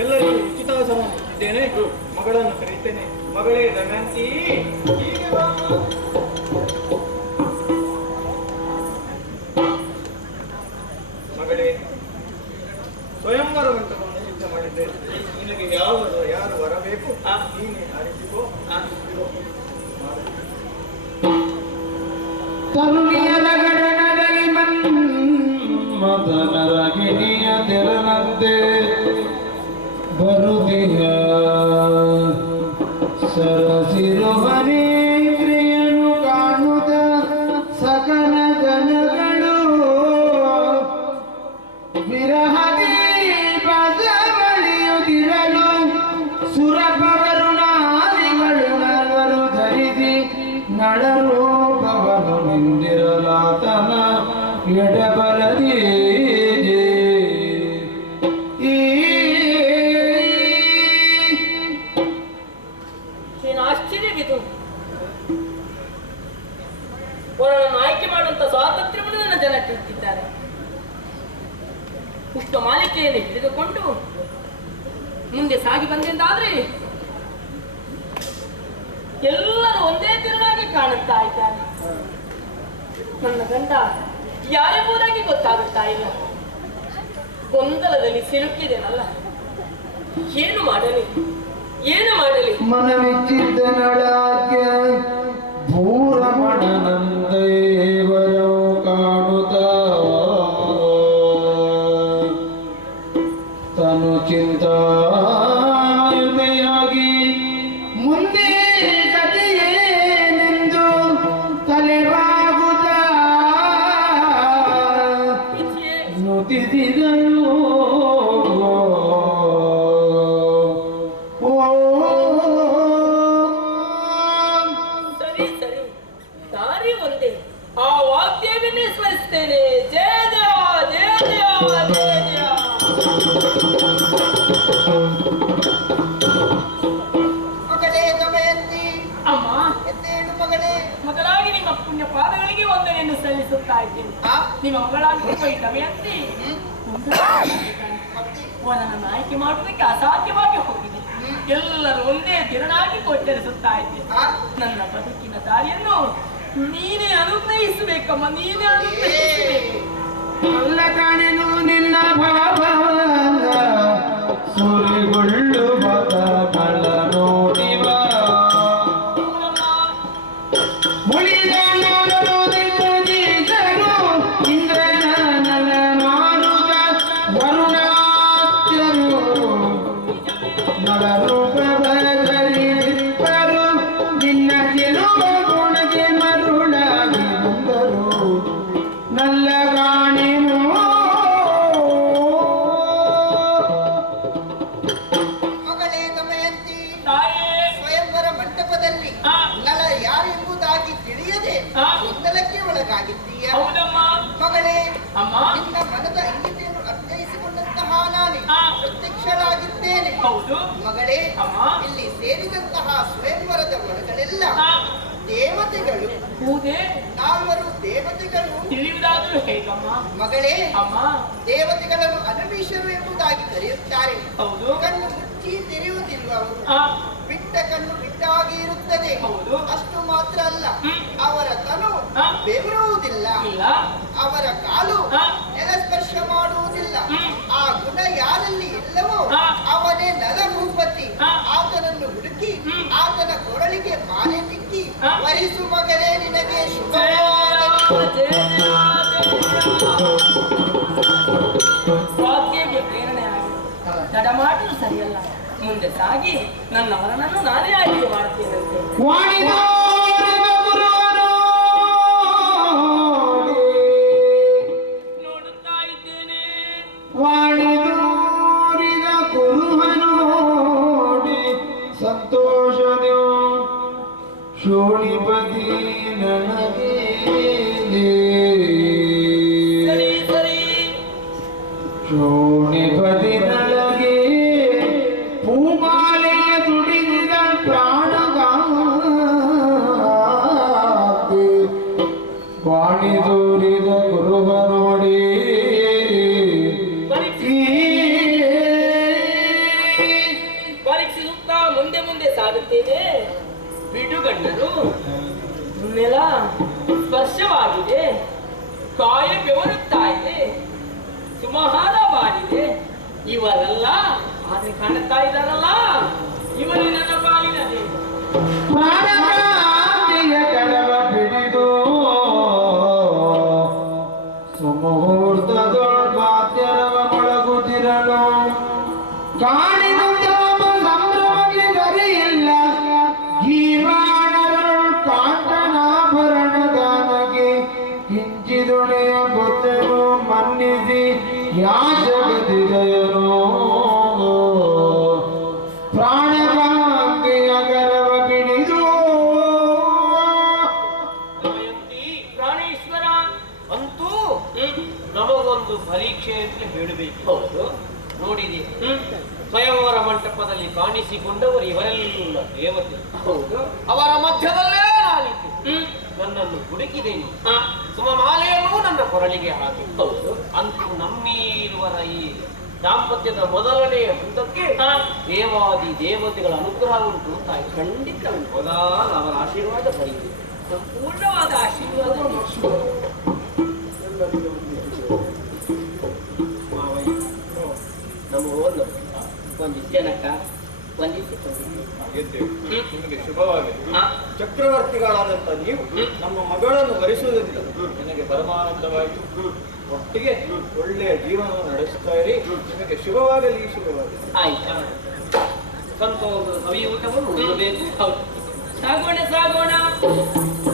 ಎಲ್ಲರಿಗೂ ಉಚಿತಾಸನ ಇದ್ದೇನೆ. ಮಗಳನ್ನು ಕರೀತೇನೆ. ಮಗಳೇ ದಮಯಂತಿ, ಹೀಗೆ ಬಾ. ಮಗಳೇ, ಸ್ವಯಂವರ ಮಂಟಪವನ್ನು ಸಿದ್ಧ ಮಾಡಿದ್ದೇನೆ. ನಿನಗೆ ಯಾರು ಬರಬೇಕು ನೀನೇ ಆರಿಸಿಕೋ. ತರುಣಿಯರ ಗಡನದಲ್ಲಿ ಮನ್ಮಥನರಗಿಣಿಯ ತೆರನಂತೆ ಬರುದಿಯ ಸರಸಿರುವನೇ ಕ್ರಿಯನು ಕಾಣುತ್ತ ಸಕಲ ಜನಗಳು ವಿರಹದಿ ಬಳಿಯುತ್ತಿರಲು ಸುರಪವರುಣಾದಿಗಳು ನಲ್ವರು ಧರಿಸಿ ನಳರೂಪವನ್ನು ನಿಂದಿರಲಾತನ ಎಡಬಲದಿ ಆಶ್ಚರ್ಯವಿದು. ಅವರನ್ನು ಆಯ್ಕೆ ಮಾಡುವಂತ ಸ್ವಾತಂತ್ರ್ಯವನ್ನು ನನ್ನ ಜನಕ್ಕೆ ಇಟ್ಟಿದ್ದಾರೆ. ಪುಷ್ಪ ಮಾಲಿಕೆಯನ್ನು ಹಿಡಿದುಕೊಂಡು ಮುಂದೆ ಸಾಗಿ ಬಂದೆಂದಾದ್ರೆ ಎಲ್ಲರೂ ಒಂದೇ ತಿರುಳಾಗಿ ಕಾಣುತ್ತಾ ಇದ್ದಾರೆ. ನನ್ನ ಗಂಡ ಯಾರೆಂಬುದಾಗಿ ಗೊತ್ತಾಗುತ್ತಾ ಇಲ್ಲ. ಗೊಂದಲದಲ್ಲಿ ಸಿಲುಕಿದೆನಲ್ಲ. ಏನು ಮಾಡಲಿ ಮನವಿಚ್ಚಿದ್ದ ನಳಾಗ್ಯ ಭೂರಮಣನಂದೇವರೋ ಕಾಣುತ್ತ ತನು ಚಿಂತಾಯುತೆಯಾಗಿ ಮುಂದೆ ಕಥೆಯೇನೆಂದು ತಲೆಬಾಗುತ್ತ ನುತಿಸಿದಳು. ಆ ವಾಕ್ಯವನ್ನೇ ಸ್ಮರಿಸ್ತೇನೆ. ಜಯ ಜಯ ಜಯ ಜಯ ಜಯ ಜಯ. ಮಗಳೇ ದಮಯಂತಿ, ಅಮ್ಮ ಎದ್ದೇಳು ಮಗಳೇ. ಮೊದಲಾಗಿ ನಿಮ್ಮ ಪುಣ್ಯ ಪಾದಗಳಿಗೆ ವಂದನೆಯನ್ನು ಸಲ್ಲಿಸುತ್ತಾ ಇದ್ದೇನೆ. ನಿಮ್ಮ ಮಗಳಾಗಿ ದಮಯಂತಿ ಅವನನ್ನು ಆಯ್ಕೆ ಮಾಡುವುದಕ್ಕೆ ಅಸಾಧ್ಯವಾಗಿ ಹೋಗಿದೆ. ಎಲ್ಲರೂ ಒಂದೇ ದಿರನಾಗಿ ಗೋಚರಿಸುತ್ತಾ ಇದ್ದೇನೆ. ನನ್ನ ಬದುಕಿನ ದಾರಿಯನ್ನು ನೀನೇ ಅನುಗ್ರಹಿಸಬೇಕಮ್ಮ, ನೀನೇ ಅನುಗ್ರಹಿಸಬೇಕು. ಅಲ್ಲ ಕಾಣೆನು ನಿನ್ನ ಭಾವ ಸುರಿಗೊಳ್ಳು ಬದಗಳ ನೋಡಿವ ಮುಳಿದ ನೋಡಲು ದಿಕ್ಕರು ಇಂದ್ರನ ನಲ ಮಾರುತ ವರುಣಾತ್ಯರು ನಳರೂಪರು ನಿನ್ನ ಗೆಲುವ ಗುಣಗೆ ಮರುಳಾಗಿ ಬಂದರು. ನಲ್ಲ ಗಾಣಿನು ಮಗಳೇ ದಮಯಂತಿ, ತಾಯೇ ಸ್ವಯಂವರ ಮಂಟಪದಲ್ಲಿ ನಳ ಯಾರೆಂಬುದಾಗಿ ತಿಳಿಯದೆ ಗೊಂದಲಕ್ಕೆ ಒಳಗಾಗಿದ್ದೀಯ. ಹೌದಮ್ಮ ಮಗಳೇ, ಅಮ್ಮ ನಿನ್ನ ಮನದ ಇಂಗಿತೆಯನ್ನು ಅರ್ಥೈಸಿಕೊಂಡಂತಹ ನಾನೇ ಪ್ರತ್ಯಕ್ಷಳಾಗಿದ್ದೇನೆ. ಹೌದು ಮಗಳೇ, ಅಮ್ಮ ಇಲ್ಲಿ ಸೇರಿದಂತಹ ಸ್ವಯಂವರದ ಒಳಗಳೆಲ್ಲ ದೇವತೆಗಳು. ಹೌದೇ? ನಾಲ್ವರು ದೇವತೆಗಳು ತಿಳಿಯುವುದಾದರೂ ಹೇಗಮ್ಮ? ಮಗಳೇ, ಅಮ್ಮ ದೇವತೆಗಳನ್ನು ಅನವೀಶರು ಎಂಬುದಾಗಿ ಕರೆಯುತ್ತಾರೆ. ಹೌದು. ಕಣ್ಣು ಮುಚ್ಚಿ ತೆರೆಯುವುದಿಲ್ಲ ಅವರು. ಬಿಟ್ಟ ಕಣ್ಣು ಬಿಟ್ಟಾಗಿ ಇರುತ್ತದೆ. ಹೌದು. ಅಷ್ಟು ಮಾತ್ರ ಅಲ್ಲ, ಅವರ ತನು ಬೆವರುವುದಿಲ್ಲ. ಅವರ ಕಾಲು ನೆಲಸ್ಪರ್ಶ ಮಾಡುವುದಿಲ್ಲ. ಆ ಗುಣ ಯಾರಲ್ಲಿ ಇಲ್ಲವೋ ಅವನೇ ನಲಭೂಪತಿ. ಆತನನ್ನು ಹುಡುಕಿ ಆತನ ಕೊರಳಿಗೆ ಮಾಲೆ ತಿಕ್ಕಿ ವರಿಸು ಮಗನೇ ನಿನಗೆ ಶುಭ. ಸ್ವಾದ್ಯಕ್ಕೆ ಪ್ರೇರಣೆ ಆಗಿದೆ. ತಡಮಾಟಲು ಸರಿಯಲ್ಲ. ಮುಂದೆ ಸಾಗಿ ನನ್ನ ವರನನ್ನು ನಾನೇ ಆಯ್ಕೆ ಮಾಡುತ್ತೇನಂತೆ. ನೋಡುತ್ತಾ ಇದ್ದೇನೆ. ವಾಣಿದೂರಿದ ಕುರುಹನೋಡಿ ಸಂತೋಷದ ಶೋಣಿಪತಿ ನನಗೆ ಸರಿ ಸರಿ. ಶೋಣಿಪತಿ ನನಗೆ ಪೂಮಾಲೆಯ ದುಡಿದ ಪ್ರಾಣಗಾತೆ ವಾಣಿದೂರಿದ ಕುರುಹ ನೋಡಿ ಎನ್ನಿಸಿ ಯಾ ಜಗದಿದಯನೋ ಪ್ರಾಣಕಾಂತಿಯ ಗರವ ಬಿಡಿದು ದಮಯಂತಿ, ಪ್ರಾಣೇಶ್ವರ. ಅಂತೂ ನಮಗೊಂದು ಪರೀಕ್ಷೆ ಅಂತ ಹೇಳಬೇಕು. ಹೌದು. ನೋಡಿದೆ, ಸ್ವಯಂವರ ಮಂಟಪದಲ್ಲಿ ಕಾಣಿಸಿಕೊಂಡವರು ಇವರೆಲ್ಲ ದೇವತೆ. ಹೌದು. ಅವರ ಮಧ್ಯದಲ್ಲೇ ನಾನಿದ್ದೆ. ನನ್ನನ್ನು ಹುಡುಕಿದ್ದೇನೆ. ಸುಮಮಾಲೆಯನ್ನು ನನ್ನ ಕೊರಳಿಗೆ ಹಾಕಿ. ಹೌದು. ಅಂತೂ ನಮ್ಮೀರುವರ ಈ ದಾಂಪತ್ಯದ ಮೊದಲನೇ ಹಂತಕ್ಕೆ ದೇವಾದಿ ದೇವತೆಗಳ ಅನುಗ್ರಹ ಉಂಟು ಅಂತಾಯ್ತು. ಖಂಡಿತ ಉಂಟು. ಹೌದಾ? ಅವರ ಆಶೀರ್ವಾದ ಪಡೆಯಿದೆ. ಸಂಪೂರ್ಣವಾದ ಆಶೀರ್ವಾದ. ಮಾವಯ್ಯ, ನಮ್ಮ ಒಂದು ಜನಕ ವಂದಿಸಿ. ಗೆದ್ದೆವು. ನಿಮಗೆ ಶುಭವಾಗಲಿ. ಚಕ್ರವರ್ತಿಗಳಾದಂತ ನೀವು ನಮ್ಮ ಮಗಳನ್ನು ವರಿಸುವುದರಿಂದ ನನಗೆ ಪರಮಾನಂದವಾಯಿತು. ಒಟ್ಟಿಗೆ ಒಳ್ಳೆಯ ಜೀವನವನ್ನು ನಡೆಸ್ತಾ ಇರಿ. ನಿಮಗೆ ಶುಭವಾಗಲಿ, ಶುಭವಾಗಲಿ. ಆಯ್ತಾ? ಸಂತೋಷ ಸವಿಯೂಟವನ್ನು ಉಣ್ಣಬೇಕು. ಹೌದು. ಸಾಗೋಣ ಸಾಗೋಣ.